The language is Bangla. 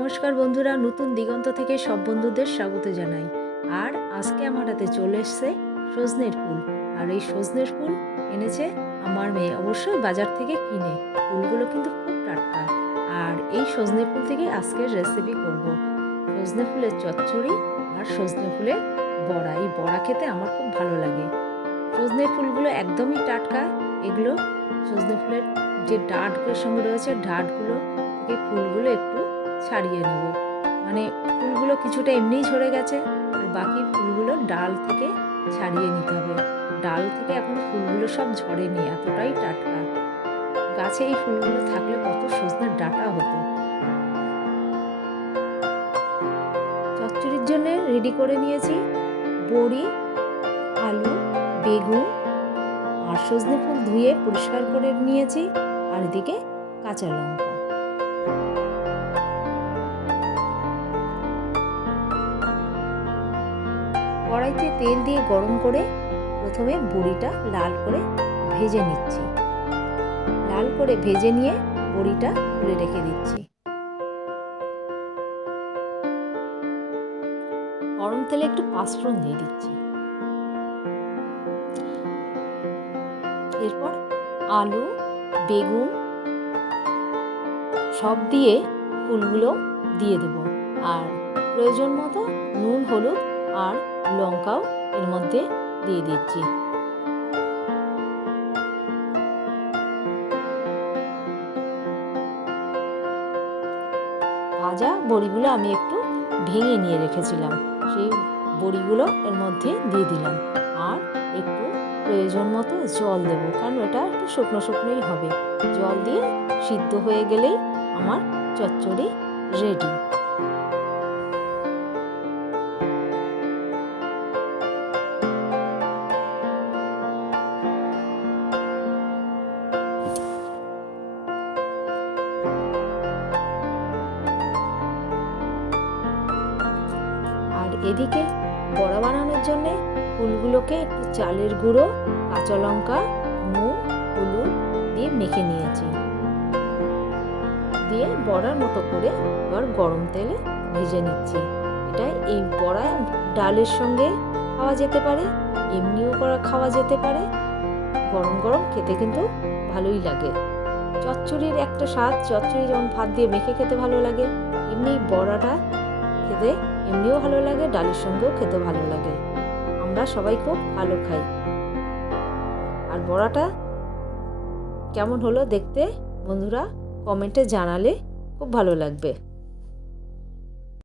নমস্কার বন্ধুরা, নতুন দিগন্ত থেকে সব বন্ধুদের স্বাগত জানাই। আর আজকে আমার হাতে চলে এসছে সজনের ফুল। আর এই সজনের ফুল এনেছে আমার মেয়ে, অবশ্যই বাজার থেকে কিনে। ফুলগুলো কিন্তু খুব টাটকা। আর এই সজনে ফুল থেকে আজকের রেসিপি করব সজনে ফুলের চচ্চড়ি আর সজনে ফুলের বড়া। এই বড়া খেতে আমার খুব ভালো লাগে। সজনে ফুলগুলো একদমই টাটকা। এগুলো সজনে ফুলের যে ডাঁটগুলোর সঙ্গে রয়েছে, ডাঁটগুলো থেকে ফুলগুলো একটু ছাড়িয়ে নেব। মানে ফুলগুলো কিছুটা এমনিই ঝরে গেছে, আর বাকি ফুলগুলো ডাল থেকে ছাড়িয়ে নিতে হবে। ডাল থেকে এখনো ফুলগুলো সব ঝরেনি, এতটাই টাটকা। গাছে এই ফুলগুলো থাকলে কত সজনের ডাঁটা হতো। চচ্চড়ির জন্য রেডি করে নিয়েছি বড়ি, আলু, বেগুন আর সজনে ফুল ধুয়ে পরিষ্কার করে নিয়েছি। আর এদিকে কাঁচা লঙ্কা। কড়াইতে তেল দিয়ে গরম করে প্রথমে বড়িটা লাল করে ভেজে নিচ্ছি। লাল করে ভেজে নিয়ে বড়িটা তুলে রেখে দিচ্ছি। গরম তেলে একটু পাঁচফোড়ন দিয়ে দিচ্ছি। এরপর আলু, বেগুন সব দিয়ে ফুলগুলো দিয়ে দেব। আর প্রয়োজন মতো নুন, হলুদ আর লঙ্কাও এর মধ্যে দিয়ে দিচ্ছি। ভাজা বড়িগুলো আমি একটু ভেঙে নিয়ে রেখেছিলাম, সেই বড়িগুলো এর মধ্যে দিয়ে দিলাম। আর একটু প্রয়োজন মতো জল দেবো, কারণ এটা একটু শুকনো শুকনোই হবে। জল দিয়ে সিদ্ধ হয়ে গেলেই আমার চচ্চড়ি রেডি। আর এদিকে বড়া বানানোর জন্যে ফুলগুলোকে একটু চালের গুঁড়ো, কাঁচা লঙ্কা, নুন, হলুদ দিয়ে মেখে নিয়েছি। দিয়ে বড়ার মতো করে এবার গরম তেলে ভেজে নিচ্ছি। এটা এই বড়া ডালের সঙ্গে খাওয়া যেতে পারে, এমনিও খাওয়া যেতে পারে। গরম গরম খেতে কিন্তু ভালোই লাগে। চচ্চড়ির একটা স্বাদ, চচ্চড়ি যেমন ভাত দিয়ে মেখে খেতে ভালো লাগে, এমনি বড়াটা খেতে এমনিও ভালো লাগে, ডালের সঙ্গেও খেতে ভালো লাগে। আমরা সবাই খুব ভালো খাই। আর বড়াটা কেমন হলো দেখতে বন্ধুরা কমেন্টে জানালে খুব ভালো লাগবে।